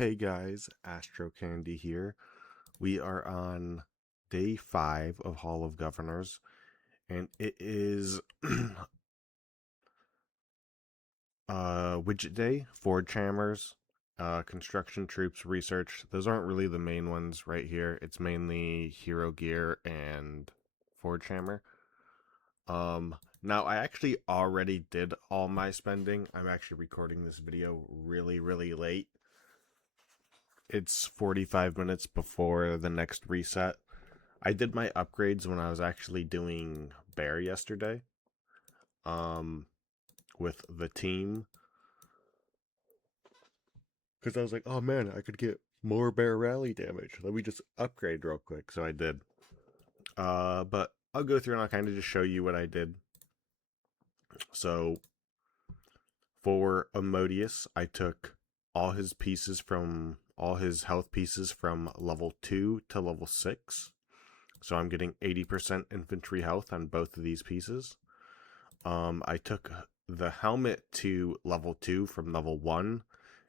Hey guys, Astro Candy here. We are on day 5 of Hall of Governors, and it is Widget Day, Forge Hammers, Construction Troops, Research. Those aren't really the main ones right here. It's mainly Hero Gear and Forge Hammer. Now I actually already did all my spending. I'm actually recording this video really late. It's 45 minutes before the next reset. I did my upgrades when I was actually doing bear yesterday. Um, with the team. Because I was like, oh man, I could get more bear rally damage. Let me just upgrade real quick. So I did. But I'll go through and I'll kind of just show you what I did. So for Amodius, I took all his health pieces from level 2 to level 6. So I'm getting 80% infantry health on both of these pieces. I took the helmet to level 2 from level 1,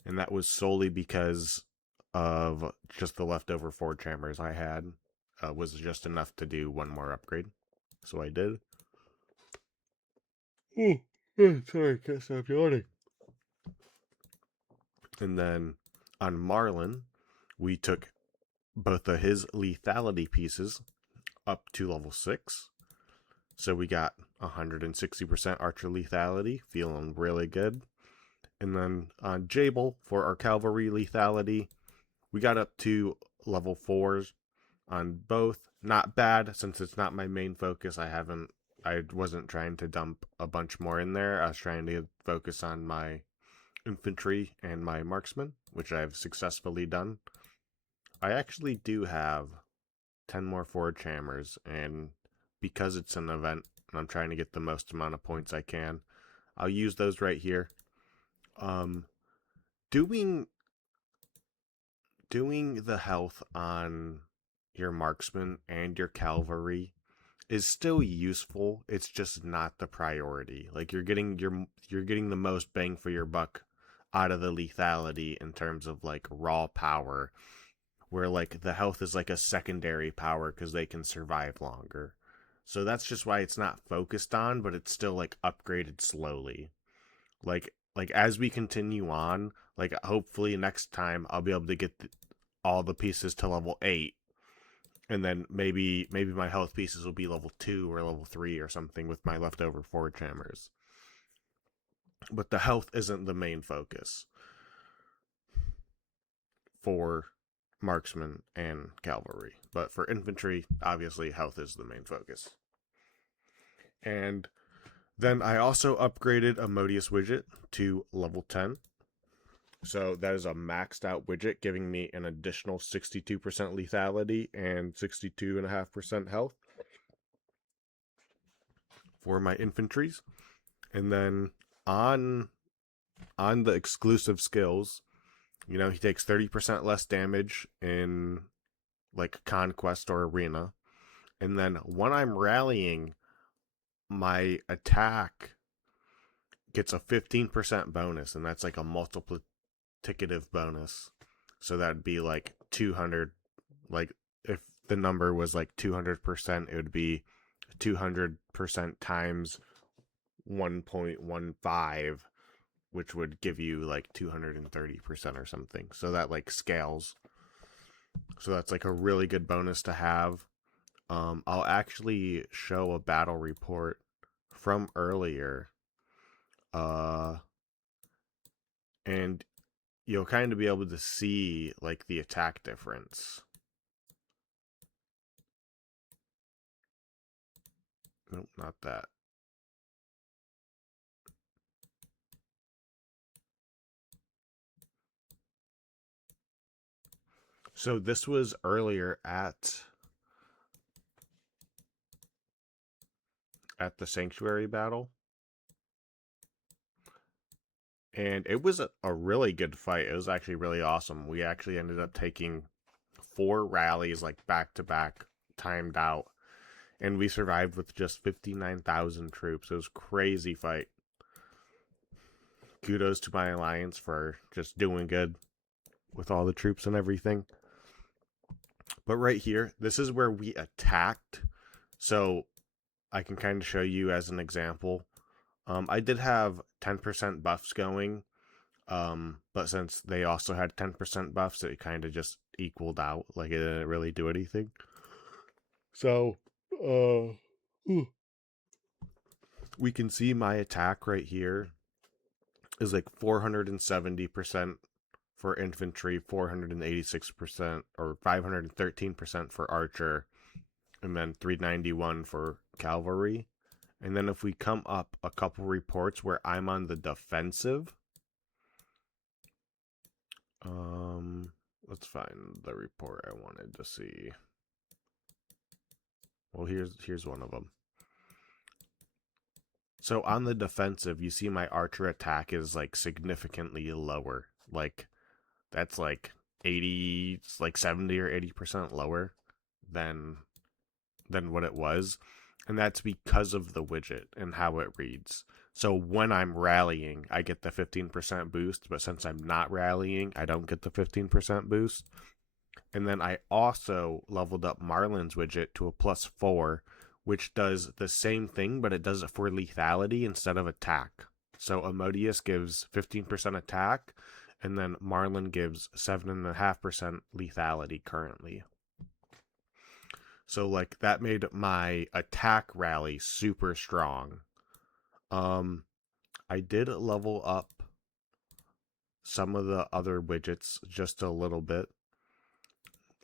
and that was solely because of just the leftover Forge Hammers I had. Was just enough to do one more upgrade. So I did. Sorry, can't stop yawning. And then on Marlin, we took both of his lethality pieces up to level 6. So we got 160% archer lethality, feeling really good. And then on Jabel, for our cavalry lethality, we got up to level 4s on both. Not bad, since it's not my main focus. I wasn't trying to dump a bunch more in there. I was trying to focus on my infantry and my marksmen, which I've successfully done. I actually do have 10 more Forge Hammers, and because it's an event and I'm trying to get the most amount of points I can, I'll use those right here. Doing the health on your marksman and your cavalry is still useful. It's just not the priority. Like you're getting the most bang for your buck out of the lethality in terms of like raw power, where like the health is like a secondary power because they can survive longer. So that's just why it's not focused on, but it's still like upgraded slowly. Like as we continue on, like hopefully next time I'll be able to get all the pieces to level 8, and then maybe my health pieces will be level 2 or level 3 or something with my leftover Forge Hammers. But the health isn't the main focus for marksmen and cavalry. But for infantry, obviously health is the main focus. And then I also upgraded Amodius Widget to level 10. So that is a maxed out widget, giving me an additional 62% lethality and 62.5% health for my infantries. And then on the exclusive skills, he takes 30% less damage in like conquest or arena. And then when I'm rallying, my attack gets a 15% bonus, and that's like a multiplicative bonus. So that'd be like 200. Like if the number was like 200%, it would be 200% times 1.15, which would give you like 230% or something. So that like scales. So that's like a really good bonus to have. I'll actually show a battle report from earlier. And you'll kind of be able to see like the attack difference. Nope, not that. So this was earlier at the sanctuary battle, and it was a really good fight. It was actually really awesome. We actually ended up taking 4 rallies like back to back, timed out, and we survived with just 59,000 troops. It was a crazy fight. Kudos to my alliance for just doing good. with all the troops and everything. But right here, this is where we attacked. So I can kind of show you as an example. I did have 10% buffs going, but since they also had 10% buffs, it kind of just equaled out. Like, it didn't really do anything. So, we can see my attack right here is like 470% for infantry, 486%, or 513% for archer, and then 391 for cavalry. And then if we come up a couple reports where I'm on the defensive, let's find the report I wanted to see. Well, here's one of them. So on the defensive, you see my archer attack is like significantly lower. Like, that's like 80, like 70 or 80% lower than what it was. And that's because of the widget and how it reads. So when I'm rallying, I get the 15% boost, but since I'm not rallying, I don't get the 15% boost. And then I also leveled up Marlin's widget to a +4, which does the same thing, but it does it for lethality instead of attack. So Amodius gives 15% attack, and then Marlin gives 7.5% lethality currently. So like that made my attack rally super strong. I did level up some of the other widgets just a little bit.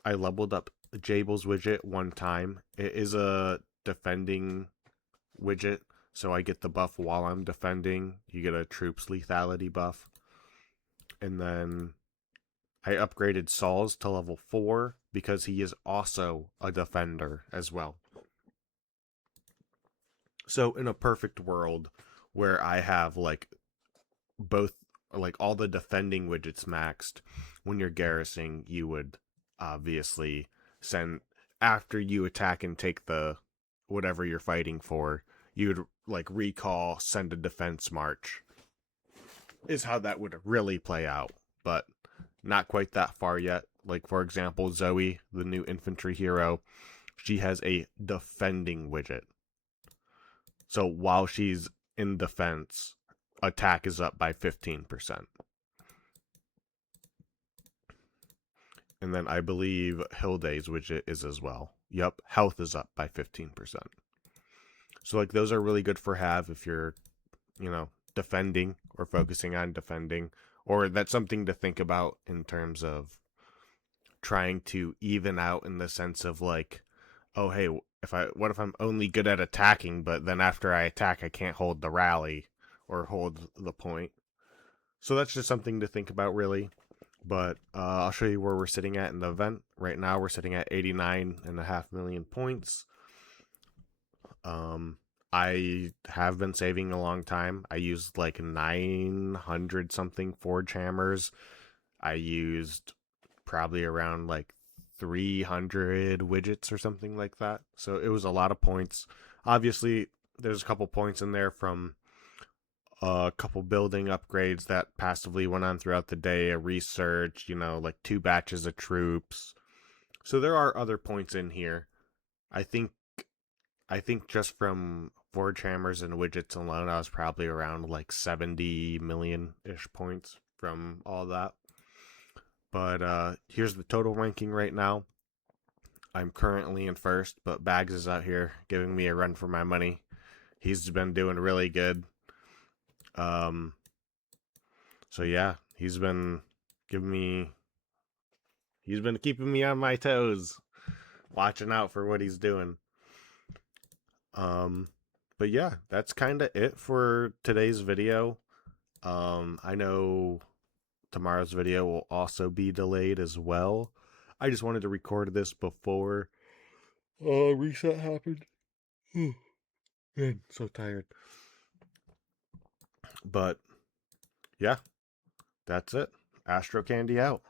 I leveled up Jabel's widget one time. It is a defending widget, so I get the buff while I'm defending. You get a troops lethality buff. And then I upgraded Saul's to level 4 because he is also a defender as well. So in a perfect world where I have like both, like all the defending widgets maxed, when you're garrisoning, you would obviously send, after you attack and take the whatever you're fighting for, you would like recall, send a defense march, is how that would really play out. But not quite that far yet. Like, for example, Zoe, the new infantry hero, she has a defending widget. So while she's in defense, attack is up by 15%. And then I believe Hilde's widget is as well. Yep, health is up by 15%. So like those are really good for have if you're, defending or focusing on defending, or that's something to think about in terms of trying to even out in the sense of like, oh hey, what if I'm only good at attacking, but then after I attack I can't hold the rally or hold the point. So that's just something to think about really. But I'll show you where we're sitting at in the event. Right now we're sitting at 89.5 million points. I have been saving a long time. I used like 900 something Forge Hammers. I used probably around like 300 widgets or something like that. So it was a lot of points. Obviously, there's a couple points in there from a couple building upgrades that passively went on throughout the day, a research, like 2 batches of troops. So there are other points in here. I think just from Forge Hammers and widgets alone, I was probably around like 70 million-ish points from all that. But here's the total ranking right now. I'm currently in first, but Bags is out here giving me a run for my money. He's been doing really good. So yeah, he's been keeping me on my toes, watching out for what he's doing. But yeah, that's kind of it for today's video. I know tomorrow's video will also be delayed as well. I just wanted to record this before reset happened. Man, so tired. But yeah, that's it. Astro Candy out.